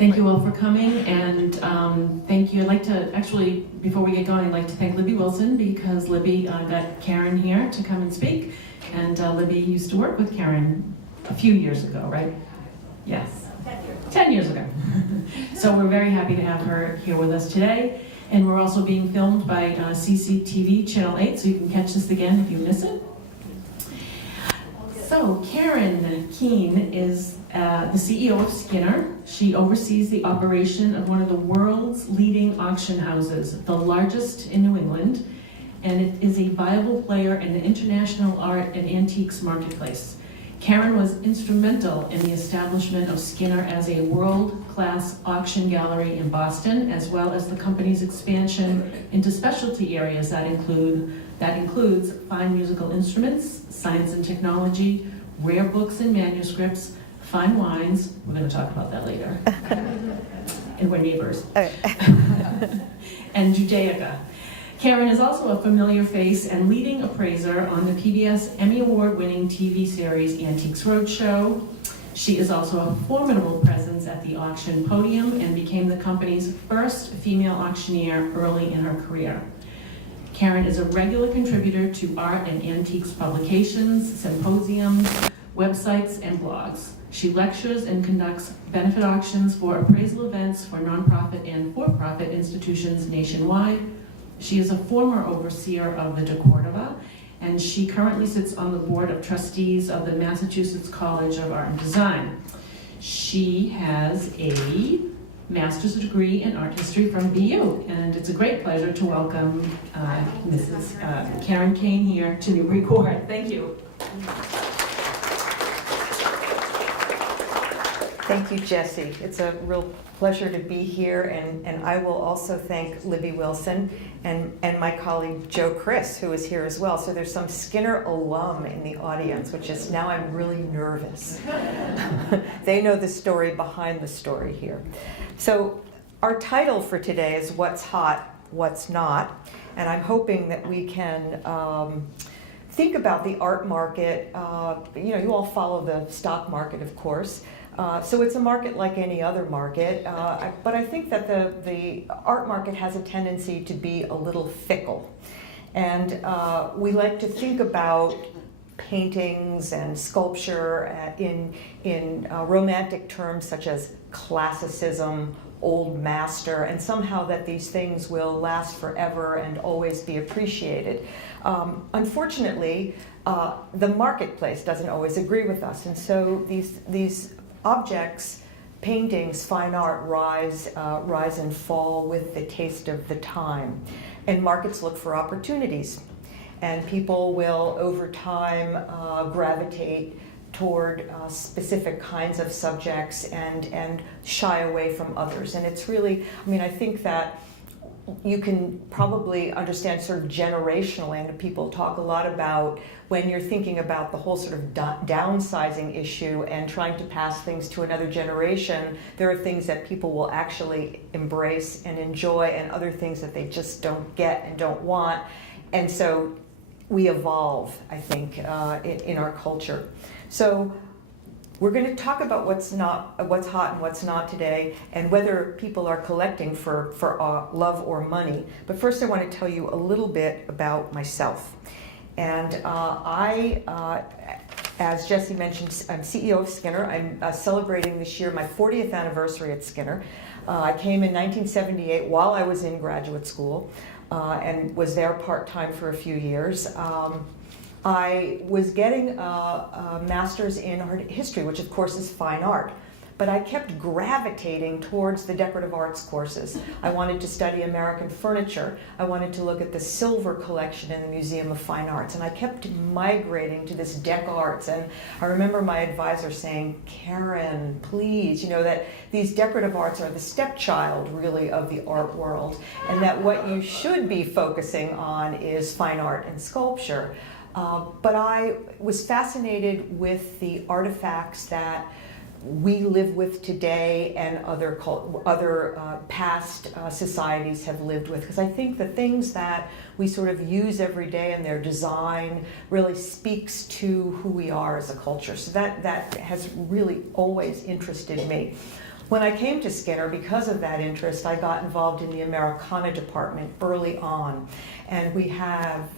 Thank you all for coming, and thank you. I'd like to, actually, before we get going, I'd like to thank Libby Wilson, because Libby got Karen here to come and speak, and Libby used to work with Karen a few years ago, right? Yes. 10 years ago. So we're very happy to have her here with us today, and we're also being filmed by CCTV Channel 8, so you can catch this again if you miss it. So Karen Keene is the CEO of Skinner. She oversees the operation of one of the world's leading auction houses, the largest in New England, and it is a viable player in the international art and antiques marketplace. Karen was instrumental in the establishment of Skinner as a world-class auction gallery in Boston, as well as the company's expansion into specialty areas that includes fine musical instruments, science and technology, rare books and manuscripts, fine wines, we're going to talk about that later, and we're neighbors, and Judaica. Karen is also a familiar face and leading appraiser on the PBS Emmy Award-winning TV series Antiques Roadshow. She is also a formidable presence at the auction podium and became the company's first female auctioneer early in her career. Karen is a regular contributor to art and antiques publications, symposiums, websites, and blogs. She lectures and conducts benefit auctions for appraisal events for nonprofit and for-profit institutions nationwide. She is a former overseer of the De Cordova, and she currently sits on the board of trustees of the Massachusetts College of Art and Design. She has a master's degree in art history from BU, and it's a great pleasure to welcome Mrs. Karen Keene here to Newbury Court. Thank you. Thank you, Jessie. It's a real pleasure to be here, and I will also thank Libby Wilson and my colleague Joe Chris, who is here as well. So there's some Skinner alum in the audience, which is, now I'm really nervous. They know the story behind the story here. So our title for today is What's Hot, What's Not, and I'm hoping that we can think about the art market. You all follow the stock market, of course. So it's a market like any other market, but I think that the art market has a tendency to be a little fickle. And we like to think about paintings and sculpture in romantic terms such as classicism, old master, and somehow that these things will last forever and always be appreciated. Unfortunately, the marketplace doesn't always agree with us, and so these objects, paintings, fine art rise and fall with the taste of the time. And markets look for opportunities. And people will, over time, gravitate toward specific kinds of subjects and shy away from others. And it's really, I think that you can probably understand sort of generationally, and people talk a lot about when you're thinking about the whole sort of downsizing issue and trying to pass things to another generation, there are things that people will actually embrace and enjoy and other things that they just don't get and don't want. And so we evolve, I think, in our culture. So we're going to talk about what's hot and what's not today, and whether people are collecting for love or money. But first I want to tell you a little bit about myself. And as Jessie mentioned, I'm CEO of Skinner. I'm celebrating this year my 40th anniversary at Skinner. I came in 1978 while I was in graduate school and was there part-time for a few years. I was getting a master's in art history, which of course is fine art, but I kept gravitating towards the decorative arts courses. I wanted to study American furniture. I wanted to look at the silver collection in the Museum of Fine Arts, and I kept migrating to this Dec Arts. And I remember my advisor saying, Karen, please, that these decorative arts are the stepchild, really, of the art world, and that what you should be focusing on is fine art and sculpture. But I was fascinated with the artifacts that we live with today and other past societies have lived with, because I think the things that we sort of use every day in their design really speaks to who we are as a culture. So that has really always interested me. When I came to Skinner, because of that interest, I got involved in the Americana department early on. And we have,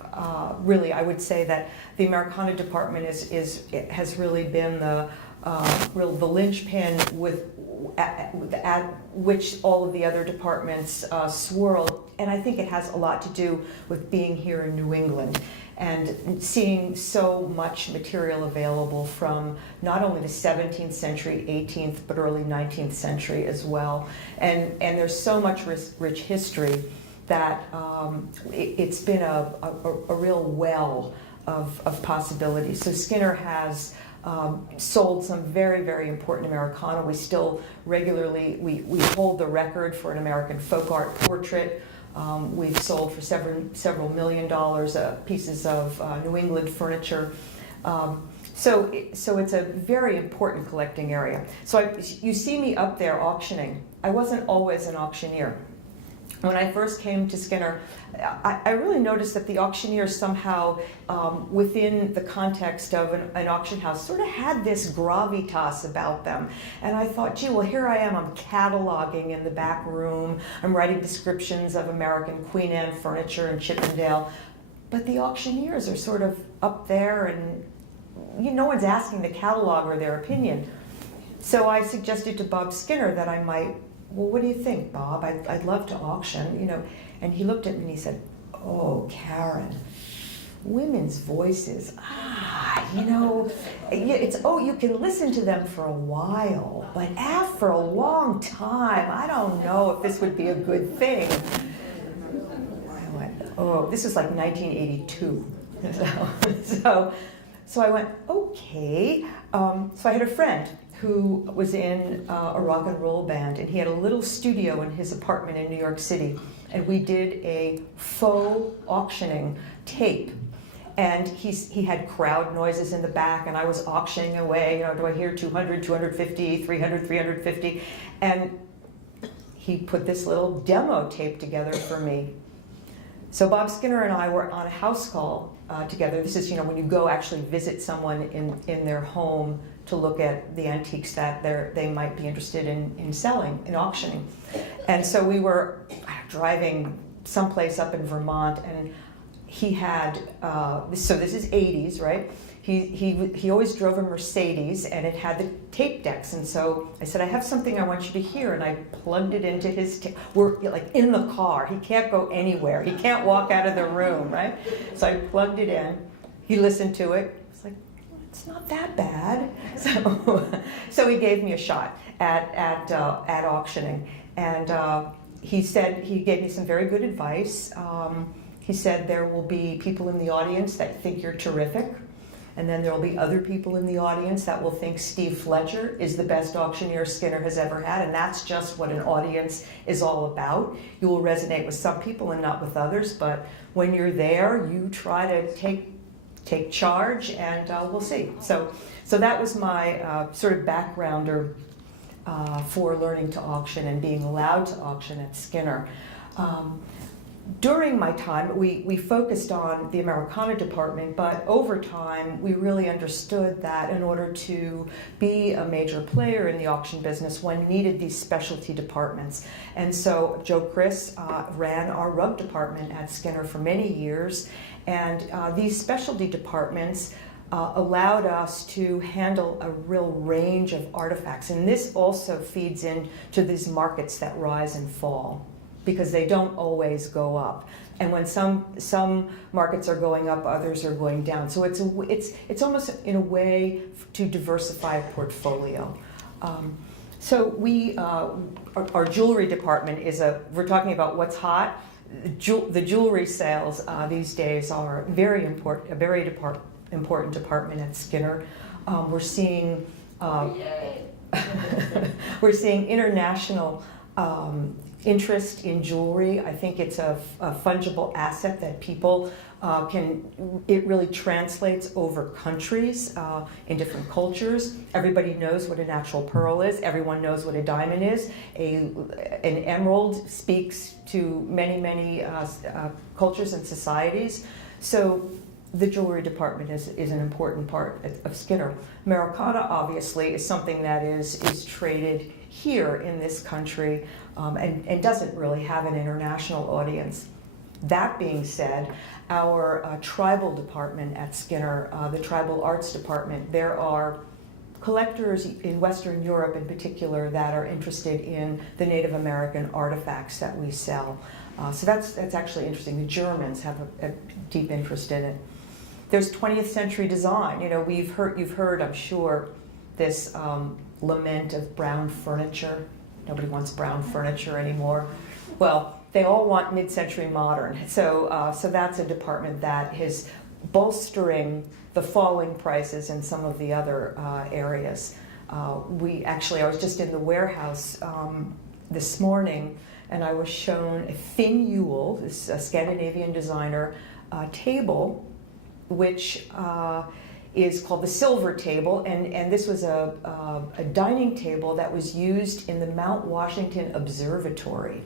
really, I would say that the Americana department has really been the linchpin at which all of the other departments swirl. And I think it has a lot to do with being here in New England and seeing so much material available from not only the 17th century, 18th, but early 19th century as well. And there's so much rich history that it's been a real well of possibilities. So Skinner has sold some very, very important Americana. We still regularly, we hold the record for an American folk art portrait. We've sold for several $million pieces of New England furniture. So it's a very important collecting area. So you see me up there auctioning. I wasn't always an auctioneer. When I first came to Skinner, I really noticed that the auctioneers somehow, within the context of an auction house, sort of had this gravitas about them. And I thought, gee, well, here I am, I'm cataloging in the back room, I'm writing descriptions of American Queen Anne furniture in Chippendale, but the auctioneers are sort of up there and no one's asking the cataloger their opinion. So I suggested to Bob Skinner that I might, well, what do you think, Bob? I'd love to auction, And he looked at me and he said, oh, Karen, women's voices, you can listen to them for a while, but after a long time, I don't know if this would be a good thing. I went, oh, this was like 1982. So I went, okay. So I had a friend who was in a rock and roll band, and he had a little studio in his apartment in New York City, and we did a faux auctioning tape. And he had crowd noises in the back, and I was auctioning away, do I hear 200, 250, 300, 350? And he put this little demo tape together for me. So Bob Skinner and I were on a house call together. This is, when you go actually visit someone in their home to look at the antiques that they might be interested in selling, in auctioning. And so we were driving someplace up in Vermont, and he had, so this is 80s, right? He always drove a Mercedes, and it had the tape decks. And so I said, I have something I want you to hear. And I plugged it into his tape. We're like in the car. He can't go anywhere. He can't walk out of the room, right? So I plugged it in. He listened to it. It's like, it's not that bad. So he gave me a shot at auctioning. And he gave me some very good advice. He said there will be people in the audience that think you're terrific. And then there will be other people in the audience that will think Steve Fletcher is the best auctioneer Skinner has ever had, and that's just what an audience is all about. You will resonate with some people and not with others, but when you're there, you try to take charge, and we'll see. So that was my sort of backgrounder for learning to auction and being allowed to auction at Skinner. During my time, we focused on the Americana department, but over time, we really understood that in order to be a major player in the auction business, one needed these specialty departments. And so Joe Chris ran our rug department at Skinner for many years, and these specialty departments allowed us to handle a real range of artifacts. And this also feeds into these markets that rise and fall, because they don't always go up. And when some markets are going up, others are going down. So it's almost in a way to diversify a portfolio. So our jewelry department we're talking about what's hot. The jewelry sales these days are very important, a very important department at Skinner. We're seeing we're seeing international interest in jewelry. I think it's a fungible asset that people it really translates over countries in different cultures. Everybody knows what a natural pearl is. Everyone knows what a diamond is. An emerald speaks to many, many cultures and societies. So the jewelry department is an important part of Skinner. Americana, obviously, is something that is traded here in this country, and doesn't really have an international audience. That being said, our tribal department at Skinner, the Tribal Arts Department, there are collectors in Western Europe in particular that are interested in the Native American artifacts that we sell. So that's actually interesting. The Germans have a deep interest in it. There's 20th century design. You know, you've heard, I'm sure, this lament of brown furniture. Nobody wants brown furniture anymore. Well, they all want mid-century modern. So that's a department that is bolstering the falling prices in some of the other areas. I was just in the warehouse this morning, and I was shown a Finn Ewell, this Scandinavian designer, table, which is called the Silver Table, and this was a dining table that was used in the Mount Washington Observatory.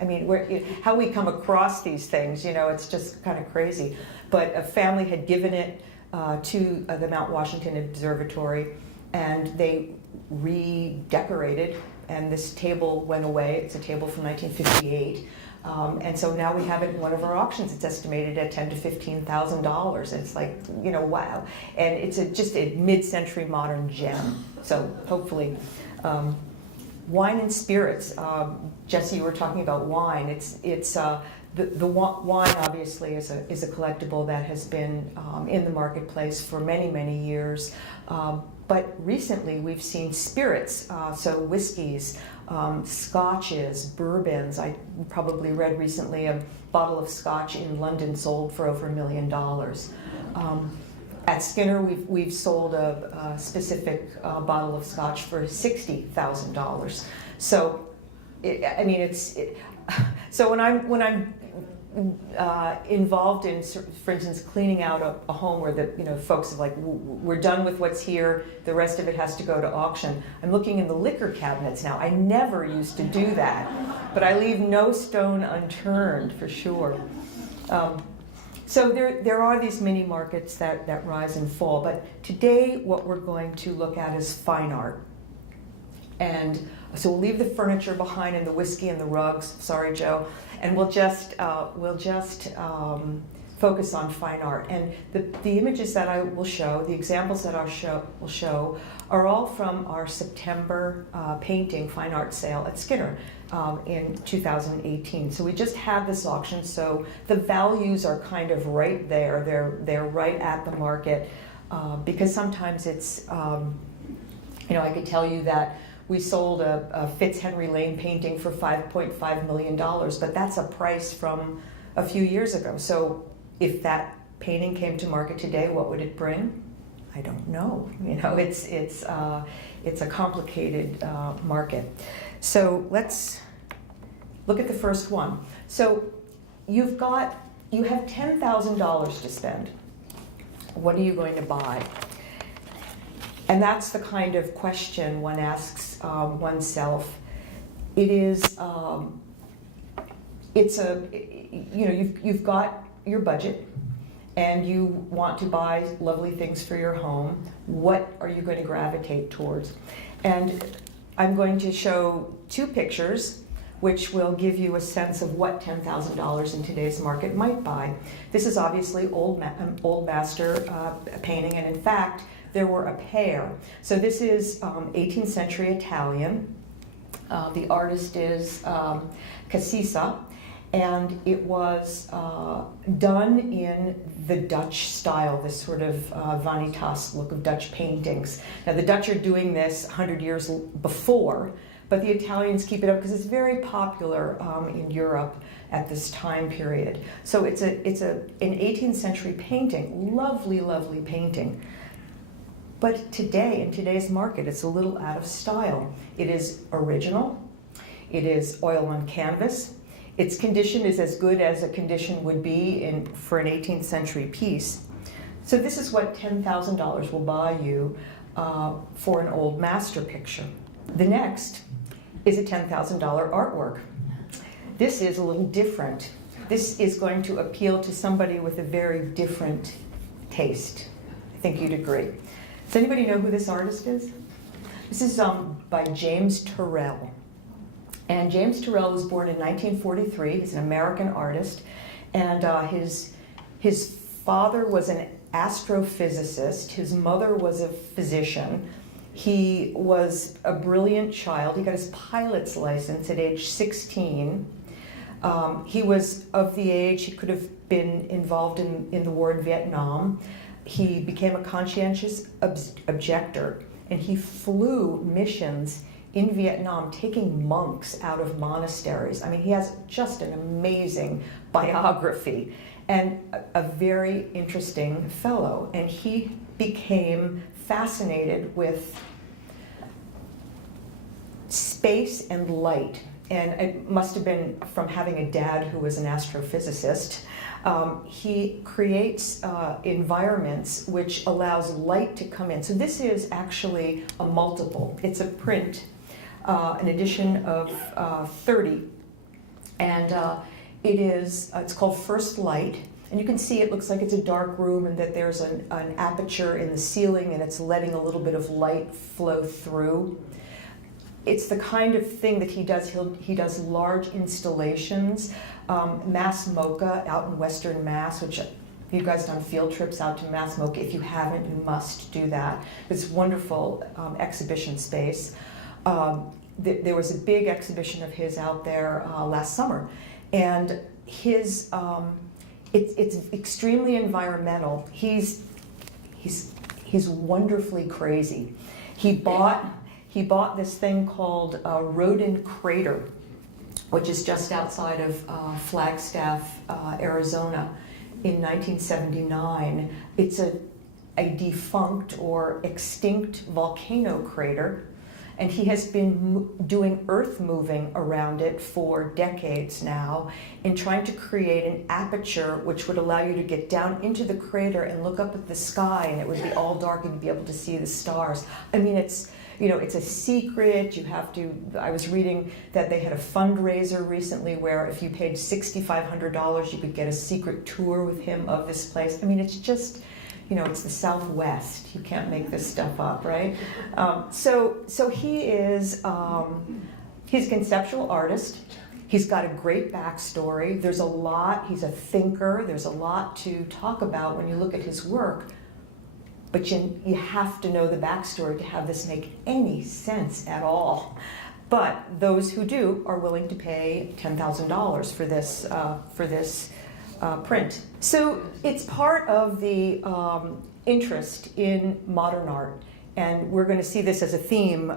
I mean, how we come across these things, you know, it's just kind of crazy. But a family had given it to the Mount Washington Observatory, and they redecorated, and this table went away. It's a table from 1958. And so now we have it in one of our auctions. It's estimated at $10,000 to $15,000. It's like, you know, wow. And it's just a mid-century modern gem. So hopefully, wine and spirits. Jesse, you were talking about wine. The wine obviously is a collectible that has been in the marketplace for many, many years. But recently we've seen spirits, so whiskeys, scotches, bourbons. I probably read recently a bottle of scotch in London sold for over $1 million. At Skinner, we've sold a specific bottle of scotch for $60,000. So, so when I'm involved in, for instance, cleaning out a home where the folks are like, we're done with what's here, the rest of it has to go to auction. I'm looking in the liquor cabinets now. I never used to do that, but I leave no stone unturned for sure. So there are these mini markets that rise and fall, but today what we're going to look at is fine art. And so we'll leave the furniture behind and the whiskey and the rugs, sorry Joe, and we'll just focus on fine art. And the images that I will show, the examples that will show, are all from our September painting fine art sale at Skinner in 2018. So we just had this auction, so the values are kind of right there. They're right at the market because sometimes it's, I could tell you that we sold a Fitzhenry Lane painting for $5.5 million, but that's a price from a few years ago. So if that painting came to market today, what would it bring? I don't know. It's a complicated market. So let's look at the first one. So you have $10,000 to spend. What are you going to buy? And that's the kind of question one asks oneself. You've got your budget and you want to buy lovely things for your home. What are you going to gravitate towards? And I'm going to show two pictures which will give you a sense of what $10,000 in today's market might buy. This is obviously old master painting, and in fact, there were a pair. So this is 18th century Italian. The artist is Casisa, and it was done in the Dutch style, this sort of vanitas look of Dutch paintings. Now the Dutch are doing this 100 years before, but the Italians keep it up because it's very popular in Europe at this time period. So it's an 18th century painting, lovely, lovely painting. But today, in today's market, it's a little out of style. It is original. It is oil on canvas. Its condition is as good as a condition would be for an 18th century piece. So this is what $10,000 will buy you for an old master picture. The next is a $10,000 artwork. This is a little different. This is going to appeal to somebody with a very different taste. I think you'd agree. Does anybody know who this artist is? This is by James Turrell. And James Turrell was born in 1943. He's an American artist. And his father was an astrophysicist. His mother was a physician. He was a brilliant child. He got his pilot's license at age 16. He was of the age he could have been involved in the war in Vietnam. He became a conscientious objector, and he flew missions in Vietnam, taking monks out of monasteries. I mean, he has just an amazing biography and a very interesting fellow. And he became fascinated with space and light. And it must have been from having a dad who was an astrophysicist. He creates environments which allows light to come in. So this is actually a multiple. It's a print, an edition of 30. And it's called First Light. And you can see it looks like it's a dark room and that there's an aperture in the ceiling and it's letting a little bit of light flow through. It's the kind of thing that he does. He does large installations. Mass Mocha out in Western Mass, which you guys done field trips out to Mass Mocha. If you haven't, you must do that. It's wonderful exhibition space. There was a big exhibition of his out there last summer, and his it's extremely environmental. He's wonderfully crazy. He bought this thing called Rodin Crater, which is just outside of Flagstaff, Arizona, in 1979. It's a defunct or extinct volcano crater, and he has been doing earth moving around it for decades now in trying to create an aperture which would allow you to get down into the crater and look up at the sky, and it would be all dark and you'd be able to see the stars. I mean, it's a secret. You have to. I was reading that they had a fundraiser recently where if you paid $6,500, you could get a secret tour with him of this place. I mean, it's just, it's the Southwest. You can't make this stuff up, right? So he is. He's a conceptual artist. He's got a great backstory. There's a lot. He's a thinker. There's a lot to talk about when you look at his work. But you have to know the backstory to have this make any sense at all. But those who do are willing to pay $10,000 for this print. So it's part of the interest in modern art, and we're going to see this as a theme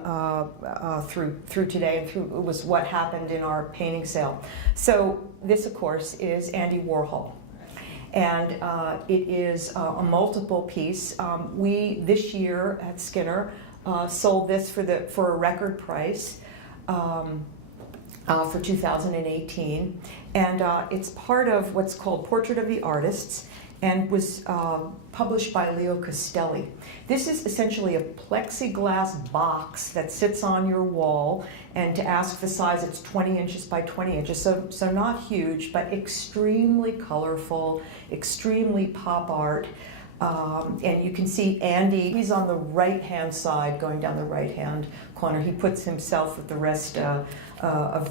through today, and it was what happened in our painting sale. So this, of course, is Andy Warhol. And it is a multiple piece. We, this year at Skinner, sold this for a record price for 2018. And it's part of what's called Portrait of the Artists, and was published by Leo Castelli. This is essentially a plexiglass box that sits on your wall, and to ask the size, it's 20 inches by 20 inches, so not huge, but extremely colorful, extremely pop art. And you can see Andy, he's on the right-hand side, going down the right-hand corner. He puts himself with the rest of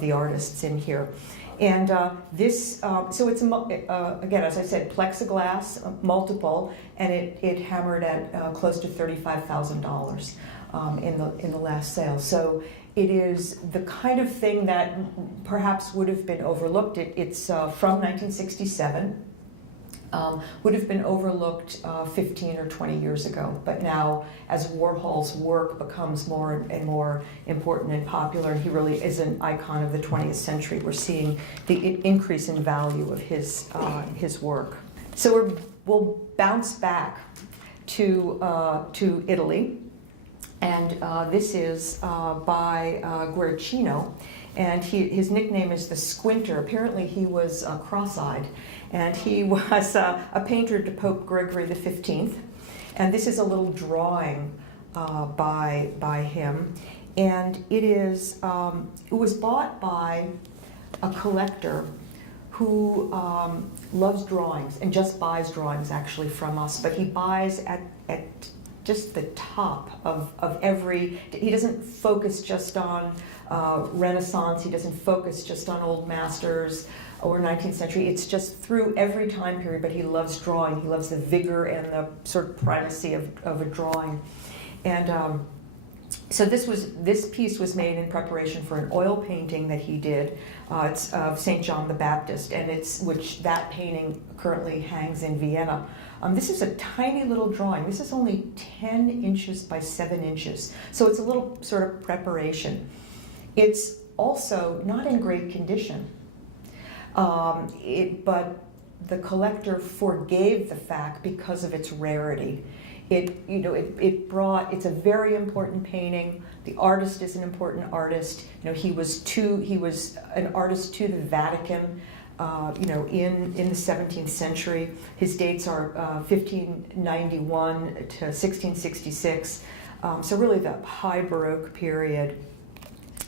the artists in here. And so it's, again, as I said, plexiglass, multiple, and it hammered at close to $35,000 in the last sale. So it is the kind of thing that perhaps would have been overlooked. It's from 1967. Would have been overlooked 15 or 20 years ago. But now, as Warhol's work becomes more and more important and popular, and he really is an icon of the 20th century, we're seeing the increase in value of his work. So we'll bounce back to Italy, and this is by Guercino, and his nickname is the Squinter. Apparently, he was cross-eyed. And he was a painter to Pope Gregory XV. And this is a little drawing by him. And it was bought by a collector who loves drawings and just buys drawings actually from us. But he buys at just the top of every, he doesn't focus just on Renaissance, he doesn't focus just on old masters or 19th century. It's just through every time period, but he loves drawing. He loves the vigor and the sort of primacy of a drawing. And so this piece was made in preparation for an oil painting that he did. It's of St. John the Baptist, and which that painting currently hangs in Vienna. This is a tiny little drawing. This is only 10 inches by 7 inches, so it's a little sort of preparation. It's also not in great condition, but the collector forgave the fact because of its rarity. It's a very important painting. The artist is an important artist. He was an artist to the Vatican, in the 17th century. His dates are 1591 to 1666. So really the high Baroque period.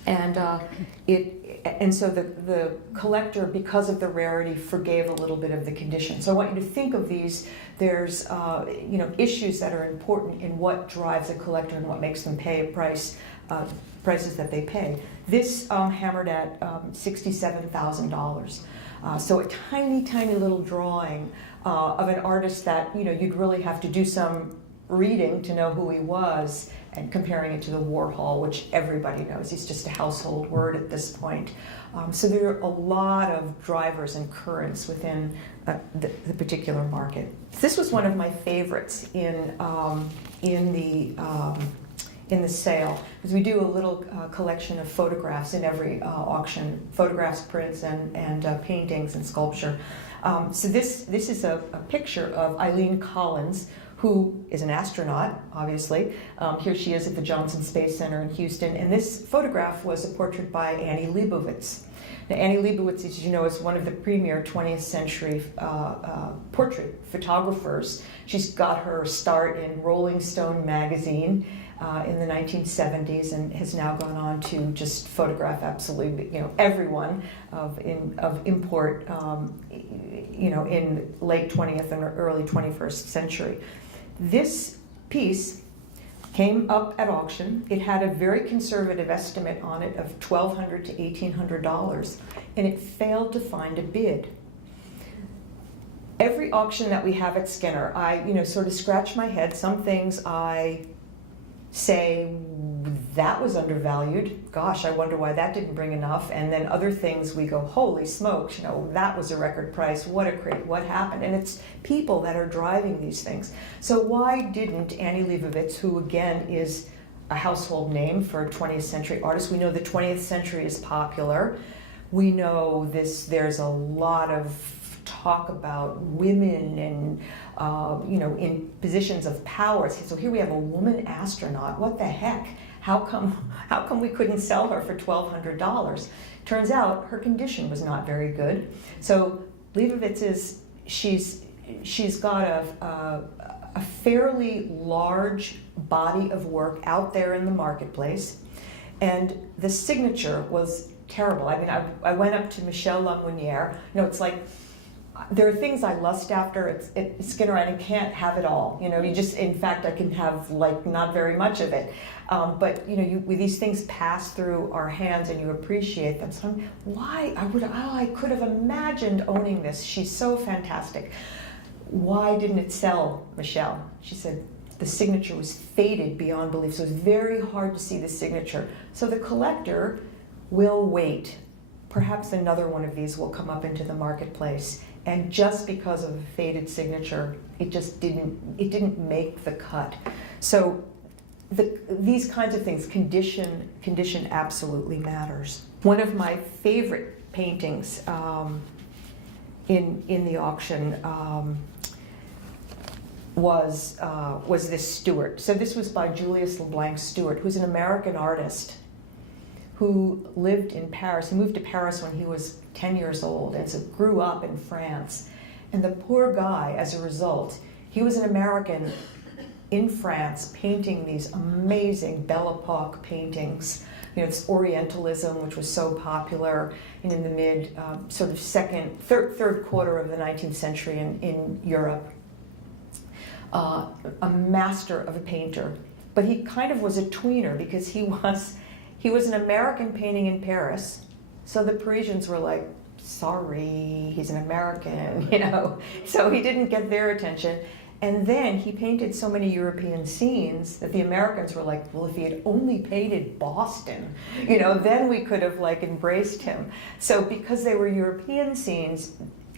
And so the collector, because of the rarity, forgave a little bit of the condition. So I want you to think of these. There's issues that are important in what drives a collector and what makes them pay prices that they pay. This hammered at $67,000. So a tiny, tiny little drawing of an artist that you'd really have to do some reading to know who he was, and comparing it to the Warhol, which everybody knows. He's just a household word at this point. So there are a lot of drivers and currents within the particular market. This was one of my favorites in the sale, because we do a little collection of photographs in every auction, photographs, prints, and paintings and sculpture. So this is a picture of Eileen Collins, who is an astronaut, obviously. Here she is at the Johnson Space Center in Houston, and this photograph was a portrait by Annie Leibovitz. Now, Annie Leibovitz, as you know, is one of the premier 20th century portrait photographers. She's got her start in Rolling Stone magazine in the 1970s, and has now gone on to just photograph absolutely, everyone of import, in late 20th and early 21st century. This piece came up at auction. It had a very conservative estimate on it of $1,200 to $1,800, and it failed to find a bid. Every auction that we have at Skinner, I sort of scratch my head. Some things I say, that was undervalued. Gosh, I wonder why that didn't bring enough. And then other things we go, holy smokes, that was a record price. What happened? And it's people that are driving these things. So why didn't Annie Leibovitz, who again is a household name for 20th century artists, we know the 20th century is popular. We know there's a lot of talk about women and in positions of power. So here we have a woman astronaut. What the heck? How come we couldn't sell her for $1,200? Turns out her condition was not very good. So Leibovitz she's got a fairly large body of work out there in the marketplace, and the signature was terrible. I mean, I went up to Michel Lamounière. It's like, there are things I lust after. It's Skinner, and I can't have it all. In fact, I can have not very much of it. But these things pass through our hands, and you appreciate them. So I could have imagined owning this. She's so fantastic. Why didn't it sell, Michelle? She said the signature was faded beyond belief. So it was very hard to see the signature. So the collector will wait. Perhaps another one of these will come up into the marketplace. And just because of a faded signature, it didn't make the cut. So these kinds of things, condition absolutely matters. One of my favorite paintings in the auction was this Stuart. So this was by Julius LeBlanc Stuart, who's an American artist who lived in Paris. He moved to Paris when he was 10 years old, and so grew up in France. And the poor guy, as a result, he was an American in France painting these amazing Belle Epoque paintings. It's Orientalism, which was so popular in the mid, third quarter of the 19th century in Europe. a master of a painter. But he kind of was a tweener because he was an American painting in Paris. So the Parisians were like, sorry, he's an American, you know. So he didn't get their attention. And then he painted so many European scenes that the Americans were like, well, if he had only painted Boston, you know, then we could have like embraced him. So because they were European scenes,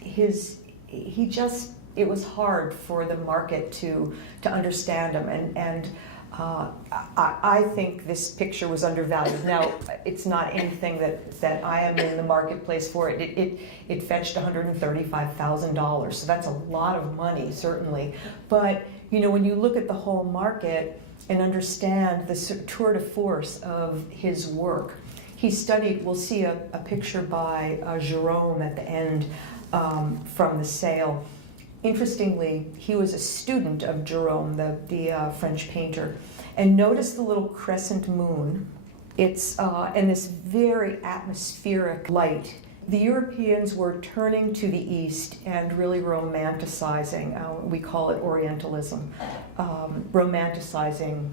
it was hard for the market to understand him. And I think this picture was undervalued. Now, it's not anything that I am in the marketplace for. It fetched $135,000, so that's a lot of money, certainly. But you know, when you look at the whole market and understand the tour de force of his work, he studied. We'll see a picture by Gérôme at the end from the sale. Interestingly, he was a student of Gérôme, the French painter, and notice the little crescent moon. It's and this very atmospheric light. The Europeans were turning to the east and really romanticizing. We call it Orientalism, romanticizing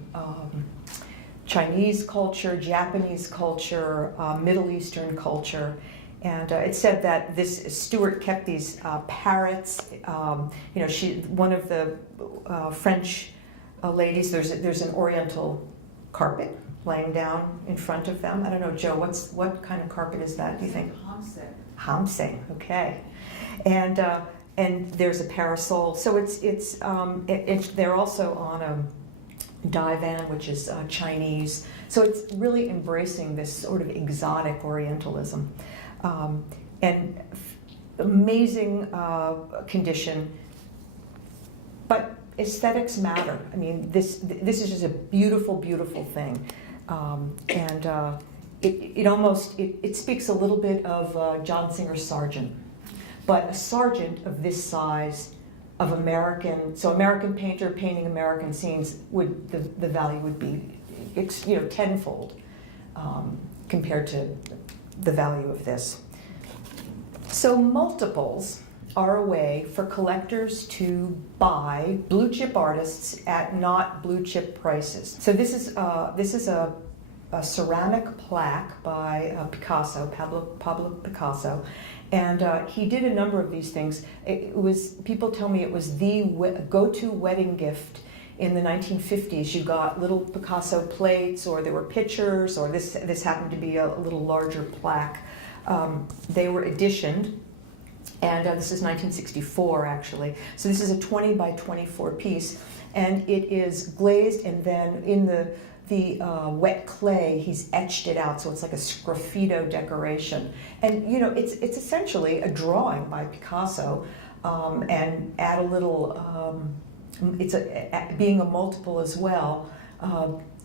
Chinese culture, Japanese culture, Middle Eastern culture. And it said that this Stuart kept these parrots. You know, one of the French ladies. There's an Oriental carpet laying down in front of them. I don't know, Joe. What kind of carpet is that? Do you think? Hamse. Okay. And there's a parasol. So they're also on a divan, which is Chinese. So it's really embracing this sort of exotic Orientalism. And amazing condition, but aesthetics matter. I mean, this is just a beautiful, beautiful thing, and it speaks a little bit of John Singer Sargent, but a Sargent of this size, of American painter painting American scenes, the value would be, tenfold compared to the value of this. So multiples are a way for collectors to buy blue chip artists at not blue chip prices. So this is a ceramic plaque by Picasso, Pablo Picasso, and he did a number of these things. People tell me it was the go-to wedding gift. In the 1950s, you got little Picasso plates, or there were pictures, or this happened to be a little larger plaque. They were editioned, and this is 1964 actually. So this is a 20 by 24 piece, and it is glazed, and then in the wet clay, he's etched it out, so it's like a sgraffito decoration. And you know, it's essentially a drawing by Picasso, and add a little. Being a multiple as well.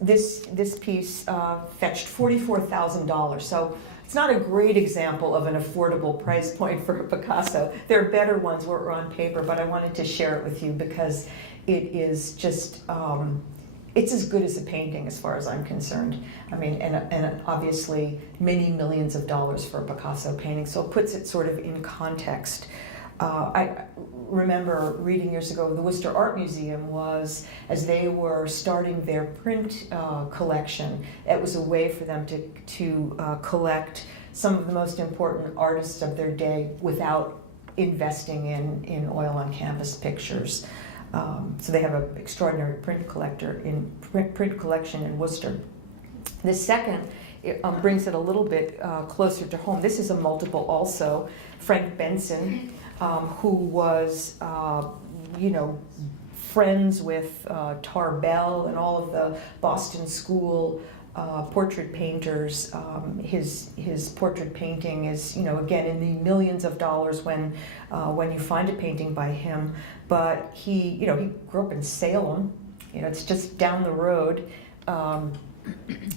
This piece fetched $44,000. So it's not a great example of an affordable price point for a Picasso. There are better ones where we're on paper, but I wanted to share it with you because it is just, it's as good as a painting as far as I'm concerned. I mean, and obviously many millions of dollars for a Picasso painting, so it puts it sort of in context. I remember reading years ago, the Worcester Art Museum was, as they were starting their print collection, it was a way for them to collect some of the most important artists of their day without investing in oil on canvas pictures. So they have an extraordinary print collection in Worcester. The second brings it a little bit closer to home. This is a multiple also. Frank Benson, who was, friends with Tarbell and all of the Boston School portrait painters. His portrait painting is, again, in the millions of dollars when you find a painting by him. But he grew up in Salem. It's just down the road.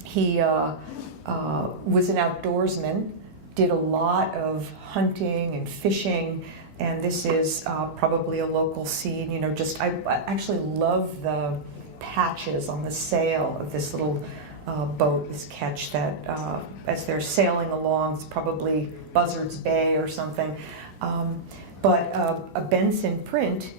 He was an outdoorsman, did a lot of hunting and fishing. And this is probably a local scene, I actually love the patches on the sail of this little boat, this ketch that as they're sailing along, it's probably Buzzards Bay or something. But a Benson print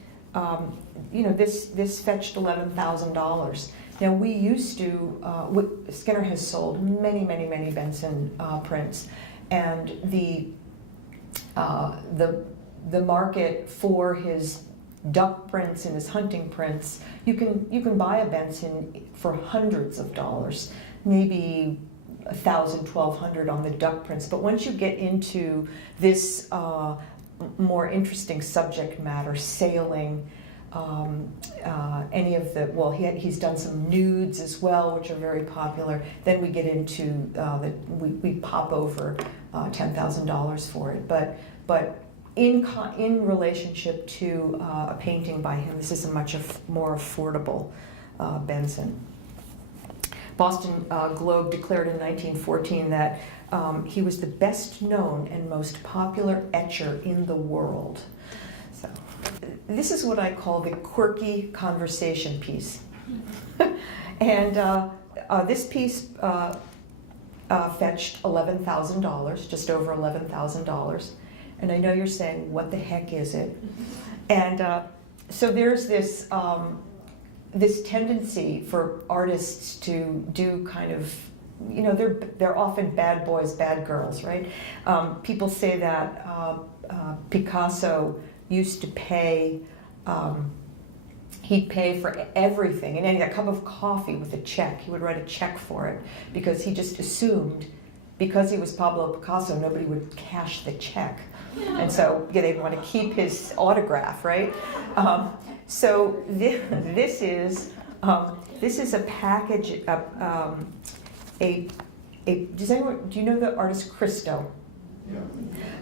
this fetched $11,000. Now we used to, Skinner has sold many, many, many Benson prints, and the market for his duck prints and his hunting prints, you can buy a Benson for hundreds of dollars, maybe 1,000, 1,200 on the duck prints. But once you get into this more interesting subject matter, sailing, any of the, well, he's done some nudes as well, which are very popular. Then we get into we pop over $10,000 for it. But in relationship to a painting by him, this is a much more affordable Benson. Boston Globe declared in 1914 that he was the best known and most popular etcher in the world. So this is what I call the quirky conversation piece. And this piece fetched $11,000, just over $11,000. And I know you're saying, what the heck is it? And so there's this this tendency for artists to do kind of, they're often bad boys, bad girls, right? People say that Picasso used to pay, he'd pay for everything, and a cup of coffee with a check. He would write a check for it because he just assumed, because he was Pablo Picasso, nobody would cash the check. And so they'd want to keep his autograph, right? So this is a package. Do you know the artist Christo? Yeah.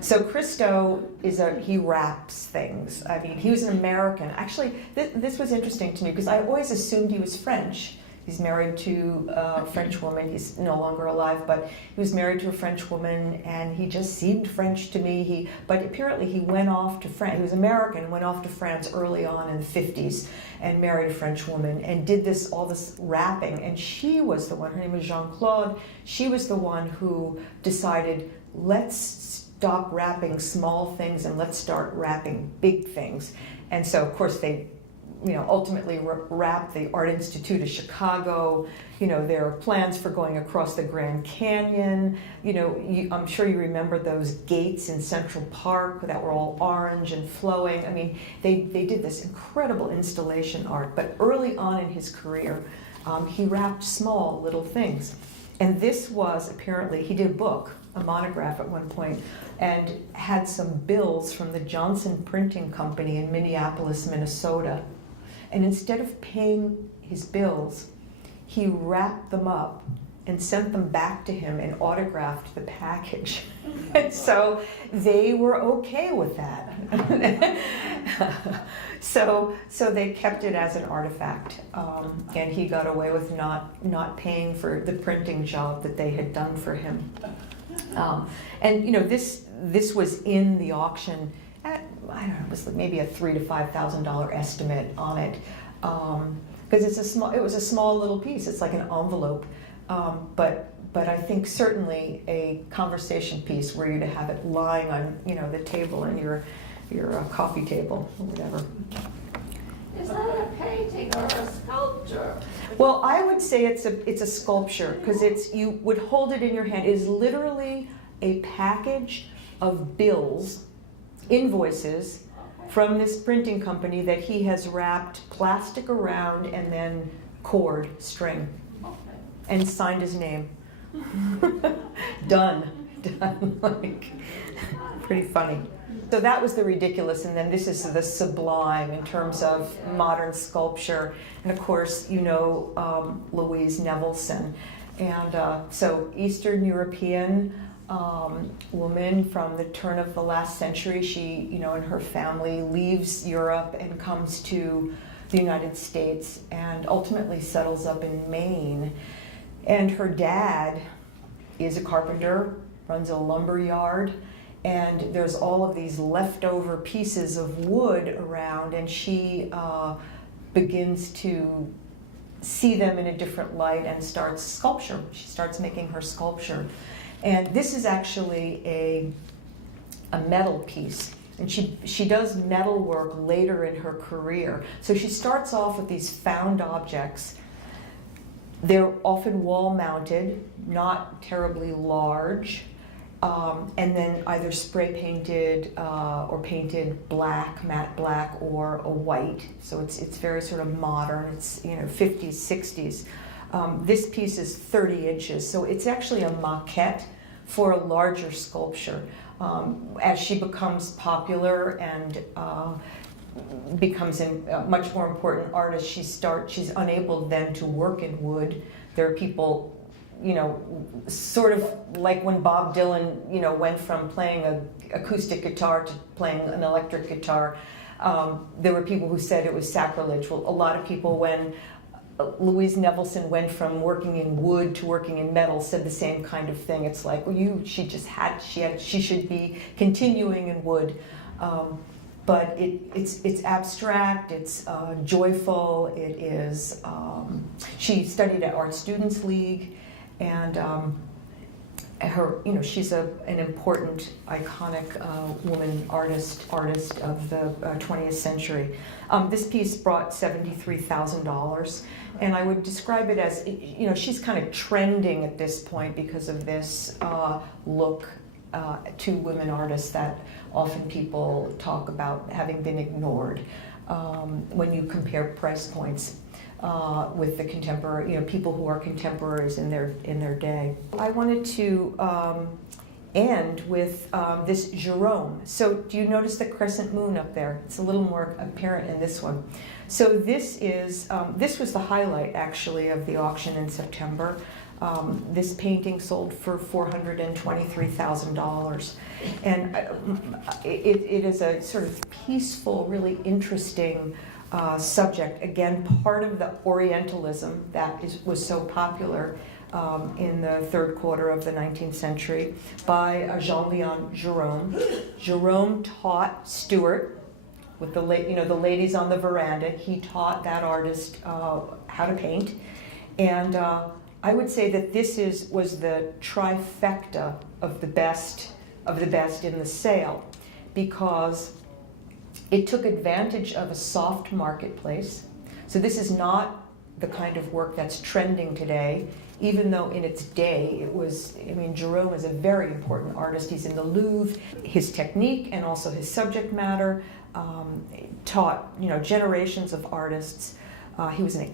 So Christo he wraps things. I mean, he was an American. Actually, this was interesting to me because I always assumed he was French. He's married to a French woman. He's no longer alive, but he was married to a French woman, and he just seemed French to me. But apparently he went off to France. He was American, went off to France early on in the 50s and married a French woman and did all this wrapping. And she was the one, her name was Jean-Claude, she was the one who decided, let's stop wrapping small things and let's start wrapping big things. And so, of course, they ultimately wrapped the Art Institute of Chicago. There are plans for going across the Grand Canyon. I'm sure you remember those gates in Central Park that were all orange and flowing. I mean, they did this incredible installation art. But early on in his career, he wrapped small little things. And this was apparently, he did a book, a monograph at one point, and had some bills from the Johnson Printing Company in Minneapolis, Minnesota. And instead of paying his bills, he wrapped them up and sent them back to him and autographed the package. And so they were okay with that. So they kept it as an artifact. And he got away with not paying for the printing job that they had done for him. This was in the auction at, I don't know, it was maybe a $3,000 to $5,000 estimate on it, because it was a small little piece. It's like an envelope, but I think certainly a conversation piece were you to have it lying on the table in your coffee table or whatever. Is that a painting or a sculpture? Well, I would say it's a sculpture because you would hold it in your hand. It is literally a package of bills, invoices from this printing company that he has wrapped plastic around and then cord, string, and signed his name. Done, like, pretty funny. So that was the ridiculous, and then this is the sublime in terms of modern sculpture. And of course, Louise Nevelson. And so Eastern European woman from the turn of the last century. She, and her family leaves Europe and comes to the United States and ultimately settles up in Maine. And her dad is a carpenter, runs a lumber yard, and there's all of these leftover pieces of wood around, and she begins to see them in a different light and starts sculpture. She starts making her sculpture. And this is actually a metal piece. And she does metal work later in her career. So she starts off with these found objects. They're often wall mounted, not terribly large, and then either spray painted or painted black, matte black, or a white. So it's very sort of modern. It's 50s, 60s. This piece is 30 inches, so it's actually a maquette for a larger sculpture. As she becomes popular and becomes a much more important artist, she's unable then to work in wood. There are people, sort of like when Bob Dylan, went from playing an acoustic guitar to playing an electric guitar. There were people who said it was sacrilege. Well, a lot of people, when Louise Nevelson went from working in wood to working in metal, said the same kind of thing. It's like, well, she should be continuing in wood. But it's abstract, it's joyful, it is, she studied at Art Students League, and she's an important, iconic woman artist of the 20th century. This piece brought $73,000, and I would describe it as, she's kind of trending at this point because of this look to women artists that often people talk about having been ignored when you compare price points with the contemporary, people who are contemporaries in their day. I wanted to end with this Jerome. So do you notice the crescent moon up there? It's a little more apparent in this one. So this was the highlight actually of the auction in September. This painting sold for $423,000, and it is a sort of peaceful, really interesting subject. Again, part of the Orientalism that was so popular in the third quarter of the 19th century by Jean-Léon Gérôme. Gérôme taught Stuart with the ladies on the veranda. He taught that artist how to paint, and I would say that this was the trifecta of the best in the sale, because it took advantage of a soft marketplace. So this is not the kind of work that's trending today, even though in its day it was. Gérôme is a very important artist. He's in the Louvre. His technique and also his subject matter taught generations of artists. He was an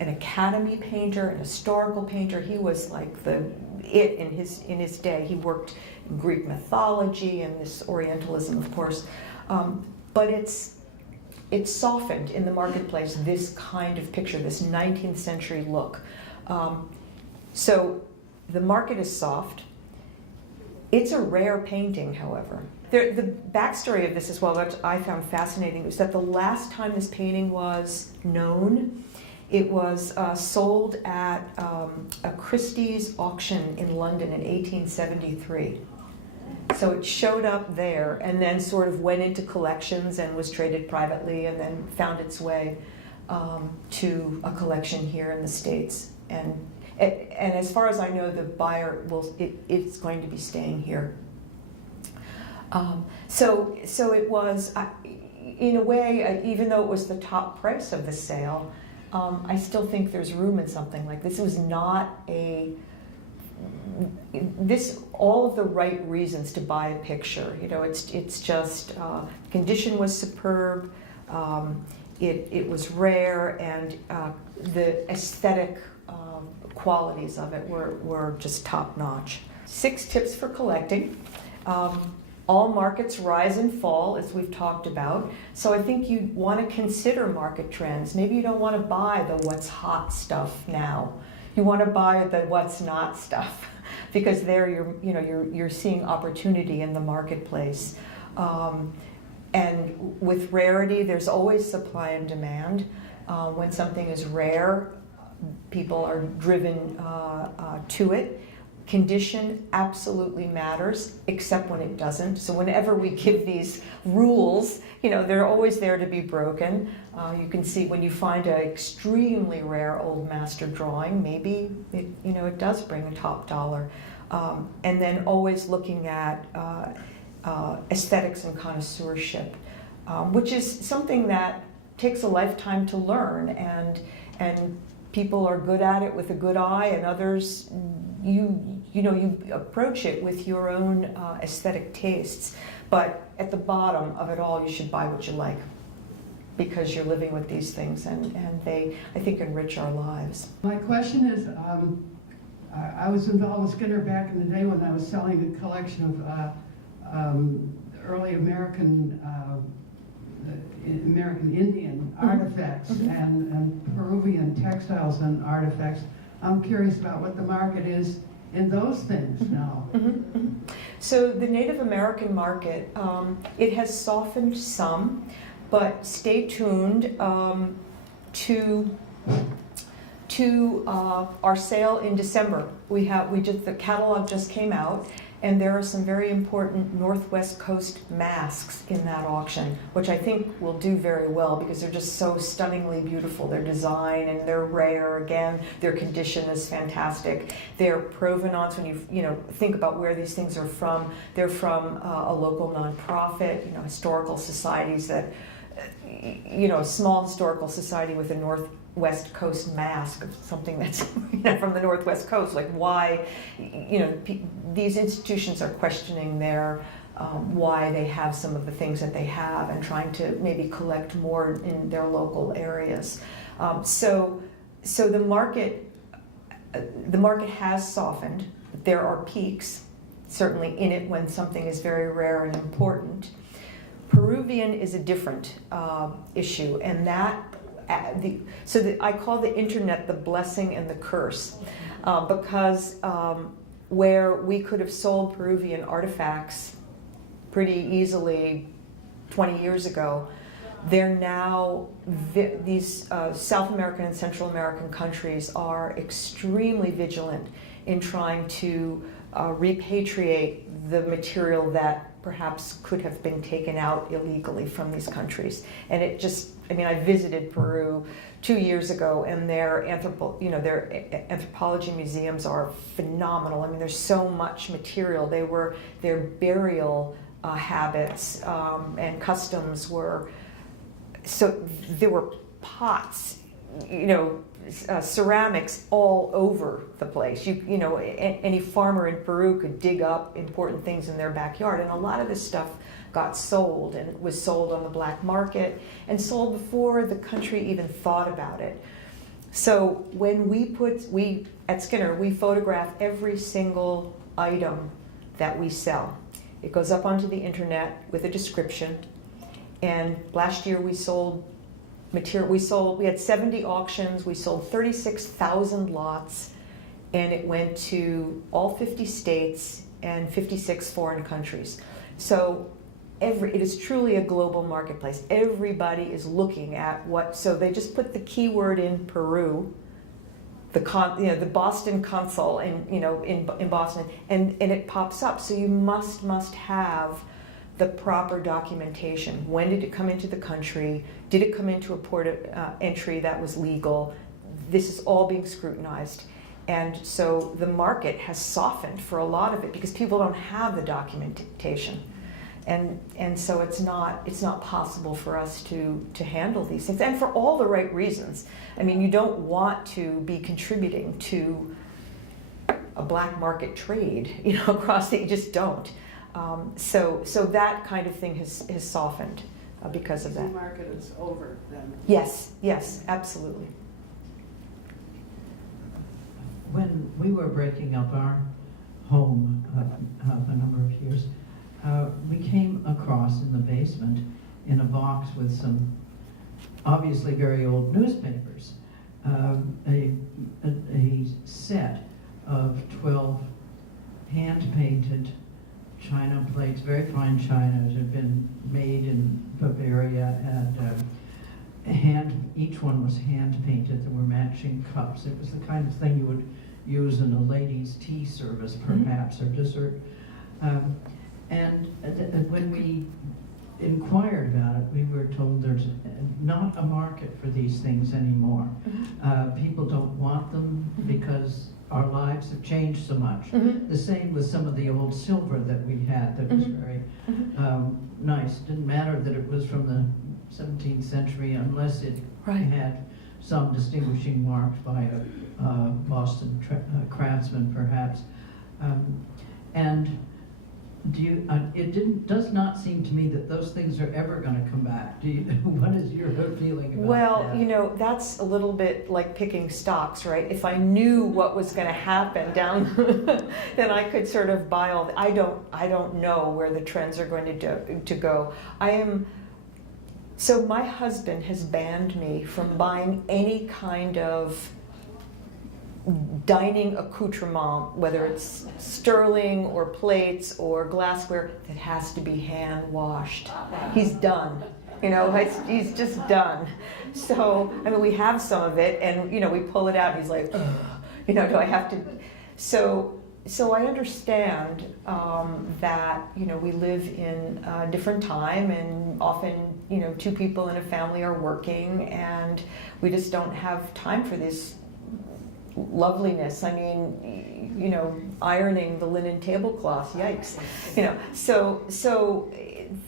academy painter, an historical painter. He was like in his day. He worked in Greek mythology and this Orientalism, of course. But it's softened in the marketplace, this kind of picture, this 19th century look. So the market is soft. It's a rare painting, however. The backstory of this as well, that I found fascinating, was that the last time this painting was known, it was sold at a Christie's auction in London in 1873. So it showed up there and then sort of went into collections and was traded privately, and then found its way to a collection here in the States. And as far as I know, the buyer it's going to be staying here. So it was, in a way, even though it was the top price of the sale, I still think there's room in something like this. It was not all of the right reasons to buy a picture. It's just condition was superb. It was rare, and the aesthetic qualities of it were just top notch. 6 tips for collecting. All markets rise and fall, as we've talked about. So I think you want to consider market trends. Maybe you don't want to buy the what's hot stuff now. You want to buy the what's not stuff, because there you're seeing opportunity in the marketplace. And with rarity, there's always supply and demand. When something is rare, people are driven to it. Condition absolutely matters, except when it doesn't. So whenever we give these rules, they're always there to be broken. You can see when you find an extremely rare old master drawing, maybe it does bring a top dollar. And then always looking at aesthetics and connoisseurship, which is something that takes a lifetime to learn, and people are good at it with a good eye, and others, you approach it with your own aesthetic tastes. But at the bottom of it all, you should buy what you like, because you're living with these things, and they, I think, enrich our lives. My question is, I was involved with Skinner back in the day when I was selling a collection of early American Indian artifacts and Peruvian textiles and artifacts. I'm curious about what the market is in those things now. So the Native American market, it has softened some, but stay tuned to our sale in December. The catalog just came out, and there are some very important Northwest Coast masks in that auction, which I think will do very well because they're just so stunningly beautiful. Their design, and they're rare. Again, their condition is fantastic. Their provenance, when you think about where these things are from, they're from a local nonprofit, historical societies that, a small historical society with a Northwest Coast mask of something that's from the Northwest Coast. Like, why, these institutions are questioning their why they have some of the things that they have, and trying to maybe collect more in their local areas. So the market has softened. There are peaks, certainly, in it when something is very rare and important. Peruvian is a different issue, and I call the internet the blessing and the curse, because where we could have sold Peruvian artifacts pretty easily 20 years ago, they're now, these South American and Central American countries are extremely vigilant in trying to repatriate the material that perhaps could have been taken out illegally from these countries. And it just, I visited Peru 2 years ago, and their anthropology museums are phenomenal. There's so much material. Their burial habits and customs were, so there were pots, ceramics all over the place. Any farmer in Peru could dig up important things in their backyard, and a lot of this stuff got sold, and was sold on the black market, and sold before the country even thought about it. So when we at Skinner, we photograph every single item that we sell. It goes up onto the internet with a description, and last year we sold material. We had 70 auctions. We sold 36,000 lots, and it went to all 50 states and 56 foreign countries. So it is truly a global marketplace. Everybody is looking at so they just put the keyword in Peru, the Boston consul in Boston, and it pops up. So you must have the proper documentation. When did it come into the country? Did it come into a port of entry that was legal? This is all being scrutinized. And so the market has softened for a lot of it because people don't have the documentation. And so it's not possible for us to handle these things, and for all the right reasons. You don't want to be contributing to a black market trade, across you just don't. So that kind of thing has softened because of that. The market is over then. Yes, absolutely. When we were breaking up our home a number of years, we came across in the basement, in a box with some obviously very old newspapers, a set of 12 hand-painted china plates, very fine china. It had been made in Bavaria, and each one was hand-painted. There were matching cups. It was the kind of thing you would use in a ladies' tea service, perhaps, or dessert. And when we inquired about it, we were told there's not a market for these things anymore. People don't want them because our lives have changed so much. Mhm. The same with some of the old silver that we had that was Mhm. very Mhm. nice. Didn't matter that it was from the 17th century unless it Right. had some distinguishing marks by a Boston craftsman, perhaps. And does not seem to me that those things are ever going to come back. What is your feeling about Well, that? you know, that's a little bit like picking stocks, right? If I knew what was going to happen down, then I could sort of buy all. I don't know where the trends are going to go. So my husband has banned me from buying any kind of dining accoutrement, whether it's sterling or plates or glassware, that has to be hand washed. He's done. You know, he's just done. So, I mean, we have some of it, and, you know, we pull it out, and he's like, ugh, you know, do I have to? So I understand that, you know, we live in a different time, and often, you know, two people in a family are working, and we just don't have time for this loveliness. I mean, you know, ironing the linen tablecloth, yikes. You know, so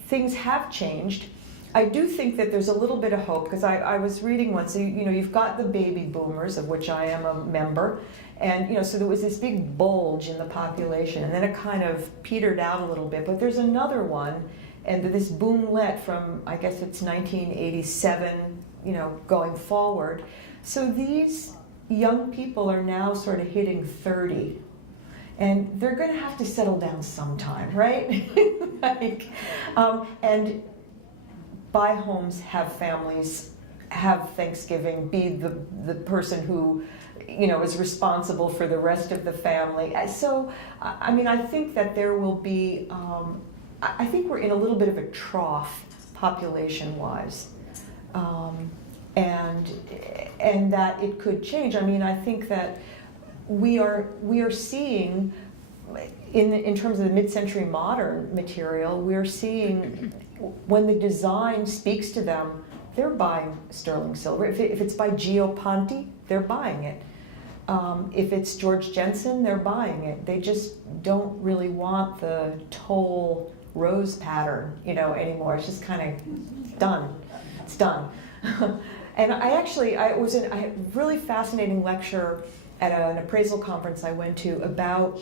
things have changed. I do think that there's a little bit of hope, because I was reading once, so, you know, you've got the baby boomers, of which I am a member, and, you know, so there was this big bulge in the population, and then it kind of petered out a little bit, but there's another one, and this boomlet from, I guess it's 1987, you know, going forward. So these young people are now sort of hitting 30, and they're going to have to settle down sometime, right? And buy homes, have families, have Thanksgiving, be the person who, you know, is responsible for the rest of the family. So, I mean, I think that there will be, I think we're in a little bit of a trough population-wise. And that it could change. I mean, I think that we are seeing, in terms of the mid-century modern material, we're seeing when the design speaks to them, they're buying sterling silver. If it's by Gio Ponti, they're buying it. If it's George Jensen, they're buying it. They just don't really want the toll rose pattern, you know, anymore. It's just kind of done. It's done. And I was in a really fascinating lecture at an appraisal conference I went to about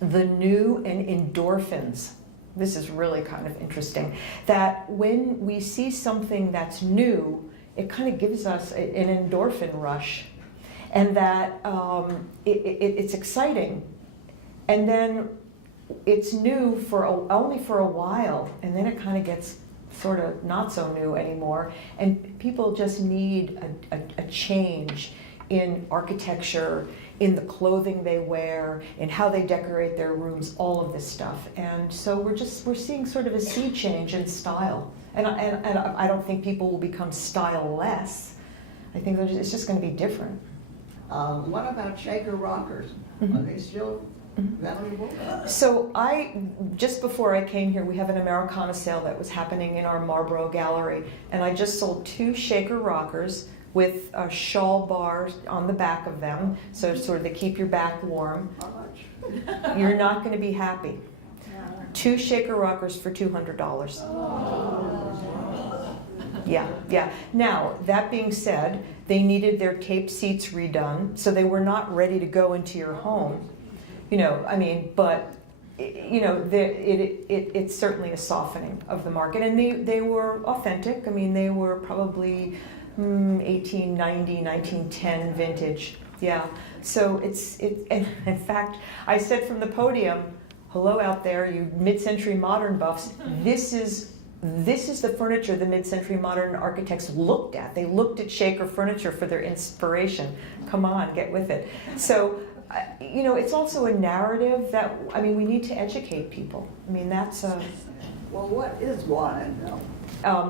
the new and endorphins. This is really kind of interesting. That when we see something that's new, it kind of gives us an endorphin rush. And that it's exciting. And then it's new for only for a while, and then it kind of gets sort of not so new anymore, and people just need a change in architecture, in the clothing they wear, in how they decorate their rooms, all of this stuff. And so we're seeing sort of a sea change in style, and I don't think people will become style-less. I think it's just going to be different. What about shaker rockers? Mhm. Are they still valuable? So just before I came here, we have an Americana sale that was happening in our Marlborough gallery, and I just sold 2 shaker rockers with a shawl bar on the back of them, so sort of to keep your back warm. How much? You're not going to be happy. 2 shaker rockers for $200. Yeah. Now, that being said, they needed their tape seats redone, so they were not ready to go into your home. You know, I mean, but, you know, it's certainly a softening of the market. And they were authentic. I mean, they were probably 1890, 1910 vintage. Yeah. So and in fact, I said from the podium, hello out there, you mid-century modern buffs, this is the furniture the mid-century modern architects looked at. They looked at shaker furniture for their inspiration. Come on, get with it. So, you know, it's also a narrative that, I mean, we need to educate people. I mean, that's Well, what is wanted though?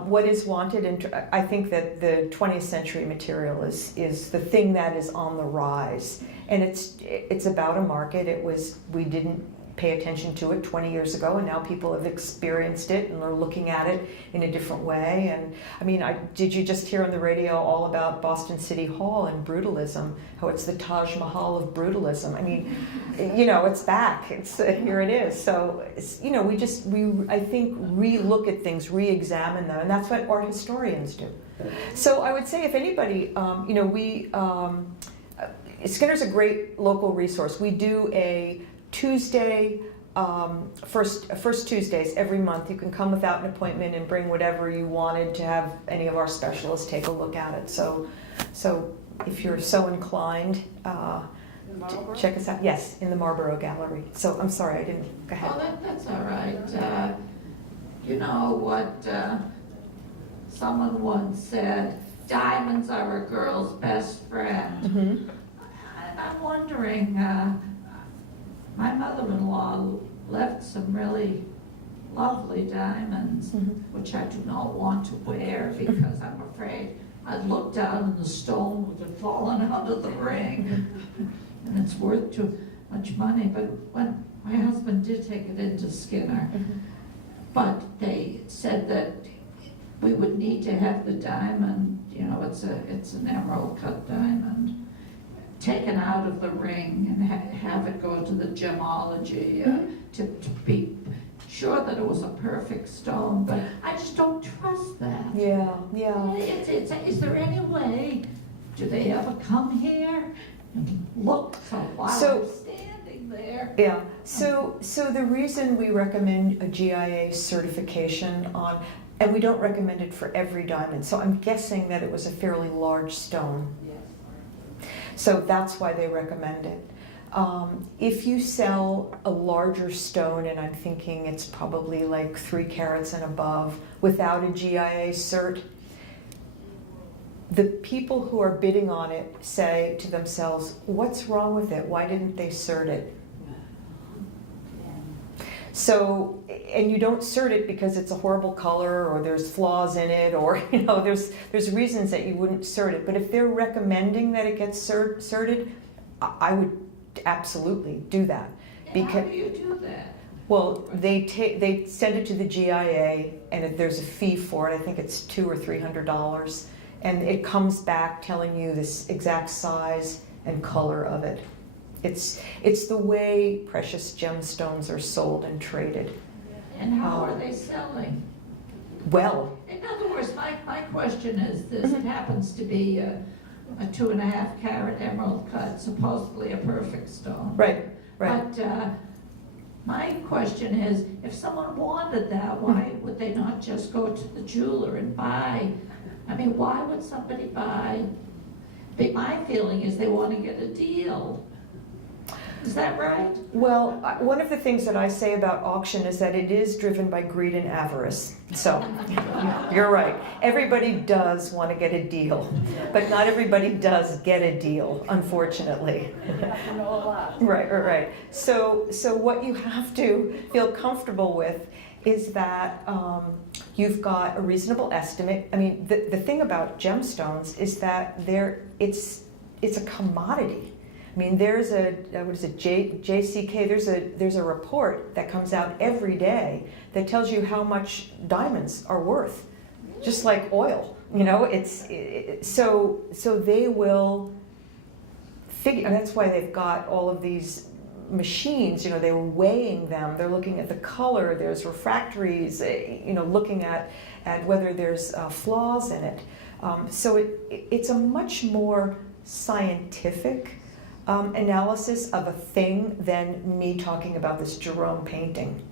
what is wanted, and I think that the 20th century material is the thing that is on the rise. And it's about a market. We didn't pay attention to it 20 years ago, and now people have experienced it and are looking at it in a different way. And I mean, did you just hear on the radio all about Boston City Hall and brutalism, how it's the Taj Mahal of brutalism? I mean, you know, it's back. It's here it is. So, you know, we I think re-look at things, re-examine them, and that's what art historians do. So I would say if anybody, you know, Skinner's a great local resource. We do a Tuesday, first Tuesdays every month. You can come without an appointment and bring whatever you wanted to have any of our specialists take a look at it. So if you're so inclined, check us out. Yes, in the Marlborough Gallery. So I'm sorry, I didn't, go ahead. Oh, that's all right. You know what someone once said, diamonds are a girl's best friend. Mm-hmm. I'm wondering, my mother-in-law left some really lovely diamonds, which I do not want to wear because I'm afraid I'd look down and the stone would have fallen out of the ring, and it's worth too much money. But when my husband did take it into Skinner, but they said that we would need to have the diamond, you know, it's an emerald cut diamond, taken out of the ring and have it go to the gemology to be sure that it was a perfect stone. But I just don't trust that. Yeah. Is there any way? Do they ever come here and look while I'm standing there? Yeah. So the reason we recommend a GIA certification on, and we don't recommend it for every diamond. So I'm guessing that it was a fairly large stone. So that's why they recommend it. If you sell a larger stone, and I'm thinking it's probably like 3 carats and above, without a GIA cert, the people who are bidding on it say to themselves, what's wrong with it? Why didn't they cert it? So, and you don't cert it because it's a horrible color or there's flaws in it, or, you know, there's reasons that you wouldn't cert it. But if they're recommending that it gets certed, I would absolutely do that. And how do you do that? Well, they send it to the GIA, and there's a fee for it. I think it's $200 or $300, and it comes back telling you this exact size and color of it. It's the way precious gemstones are sold and traded. And how are they selling? Well, In other words, my question is this: it happens to be a 2.5 carat emerald cut, supposedly a perfect stone. right. But my question is, if someone wanted that, why would they not just go to the jeweler and buy? I mean, why would somebody buy? But my feeling is they want to get a deal. Is that right? Well, one of the things that I say about auction is that it is driven by greed and avarice. So, you're right. Everybody does want to get a deal, but not everybody does get a deal, unfortunately. Right. So what you have to feel comfortable with is that you've got a reasonable estimate. I mean, the thing about gemstones is that it's a commodity. I mean, there's a JCK. There's a report that comes out every day that tells you how much diamonds are worth, just like oil. You know, so they will figure. And that's why they've got all of these machines. You know, they're weighing them. They're looking at the color. There's refractories. You know, looking at whether there's flaws in it. So it's a much more scientific analysis of a thing than me talking about this Jerome painting.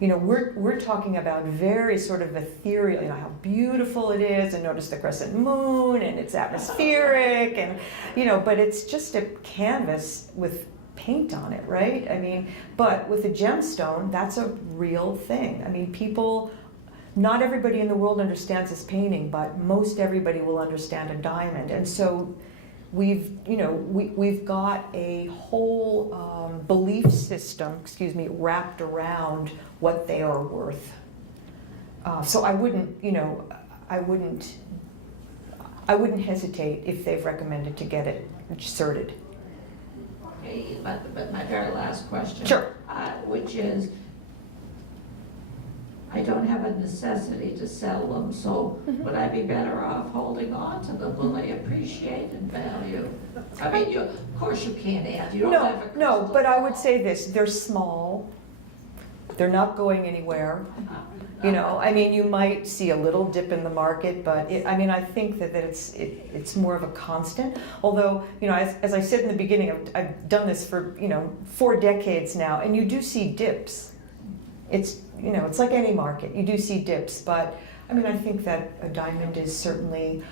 You know, we're talking about very sort of ethereal, you know, how beautiful it is, and notice the crescent moon, and it's atmospheric, and, you know, but it's just a canvas with paint on it, right? I mean, but with a gemstone, that's a real thing. I mean, not everybody in the world understands this painting, but most everybody will understand a diamond, and so we've got a whole belief system, wrapped around what they are worth. So I wouldn't hesitate if they've recommended to get it certed. Okay, but my very last question. Sure. Which is, I don't have a necessity to sell them, so would I be better off holding on to them? Will they appreciate in value? I mean, of course you can't add, you don't have a No, crystal no, but I would ball. say this, they're small, they're not going anywhere. You know, I mean, you might see a little dip in the market, but I think that it's more of a constant. Although, you know, as I said in the beginning, I've done this for, 4 decades now, and you do see dips. It's like any market, you do see dips, but I think that a diamond is certainly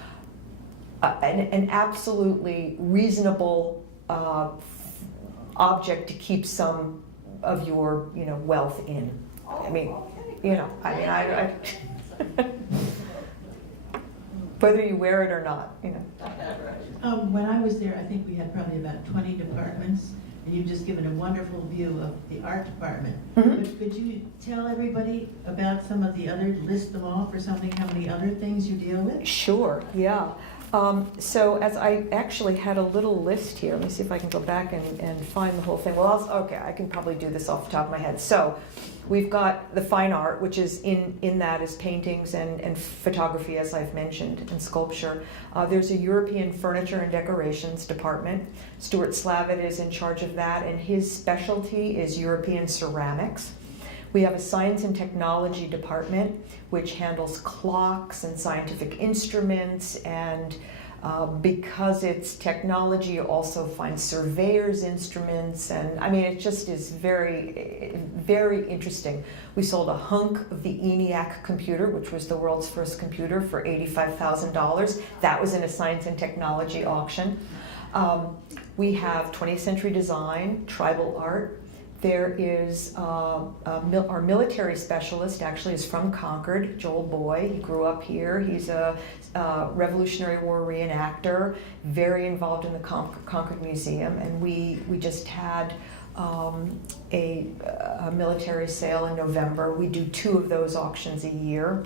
an absolutely reasonable object to keep some of your, wealth in. I mean, I whether you wear it or not, When I was there, I think we had probably about 20 departments, and you've just given a wonderful view of the art department. Mhm. But could you tell everybody about some of the other, list them off or something, how many other things you deal with? Sure, yeah. So as I actually had a little list here, let me see if I can go back and find the whole thing. Well, okay, I can probably do this off the top of my head. So we've got the fine art, which is in that is paintings and photography, as I've mentioned, and sculpture. There's a European furniture and decorations department. Stuart Slavitt is in charge of that, and his specialty is European ceramics. We have a science and technology department, which handles clocks and scientific instruments, and because it's technology, you also find surveyors' instruments, and it just is very, very interesting. We sold a hunk of the ENIAC computer, which was the world's first computer, for $85,000. That was in a science and technology auction. We have 20th century design, tribal art. There is our military specialist, actually is from Concord, Joel Boy. He grew up here. He's a Revolutionary War reenactor, very involved in the Concord Museum. And we just had a military sale in November. We do 2 of those auctions a year.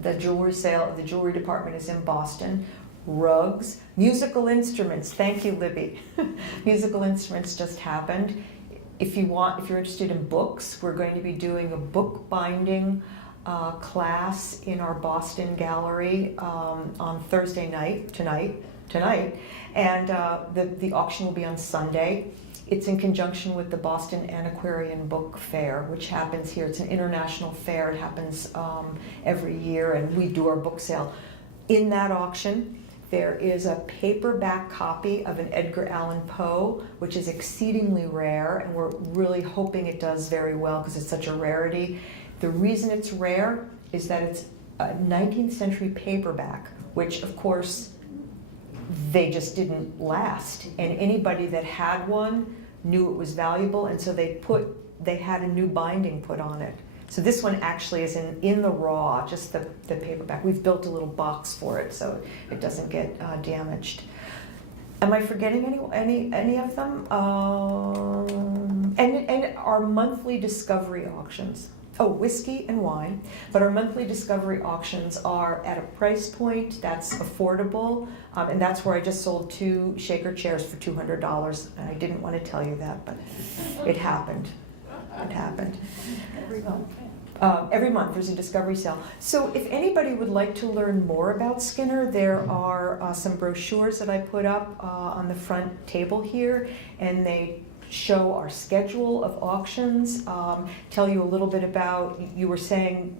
The jewelry sale, the jewelry department is in Boston. Rugs, musical instruments. Thank you, Libby. Musical instruments just happened. If you're interested in books, we're going to be doing a book binding class in our Boston gallery on Thursday night, tonight, and the auction will be on Sunday. It's in conjunction with the Boston Antiquarian Book Fair, which happens here. It's an international fair. It happens every year, and we do our book sale. In that auction, there is a paperback copy of an Edgar Allan Poe, which is exceedingly rare, and we're really hoping it does very well because it's such a rarity. The reason it's rare is that it's a 19th century paperback, which of course they just didn't last. And anybody that had one knew it was valuable, and so they had a new binding put on it. So this one actually is in the raw, just the paperback. We've built a little box for it so it doesn't get damaged. Am I forgetting any of them? And our monthly discovery auctions. Oh, whiskey and wine. But our monthly discovery auctions are at a price point that's affordable, and that's where I just sold 2 shaker chairs for $200. And I didn't want to tell you that, but it happened. It happened. Every month there's a discovery sale. So if anybody would like to learn more about Skinner, there are some brochures that I put up on the front table here, and they show our schedule of auctions, tell you a little bit about, you were saying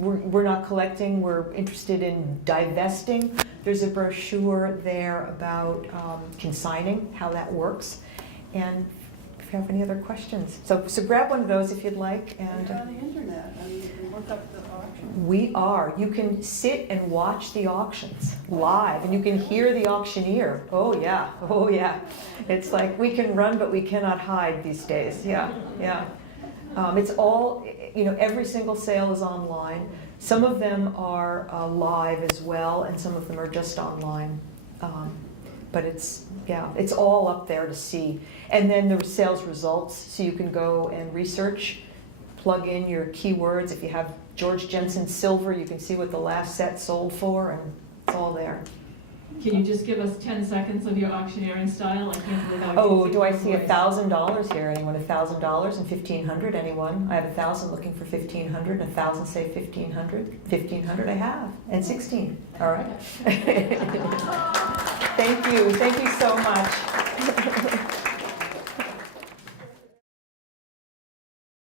we're not collecting, we're interested in divesting. There's a brochure there about consigning, how that works. And if you have any other questions. So grab one of those if you'd like. And You're on the internet and you can look up the auction. we are. You can sit and watch the auctions live, and you can hear the auctioneer. Oh yeah, oh yeah. It's like we can run, but we cannot hide these days. Yeah, yeah. It's all, every single sale is online. Some of them are live as well, and some of them are just online. But it's all up there to see. And then the sales results, so you can go and research, plug in your keywords. If you have George Jensen silver, you can see what the last set sold for, and it's all there. Can you just give us 10 seconds of your auctioneering style? I can't believe how Oh, easy do I your see voice. $1,000 here? Anyone? $1,000 and 1,500? Anyone? I have 1,000 looking for 1,500. 1,000 say 1,500. 1,500 I have, and 16. All right. Thank you. Thank you so much.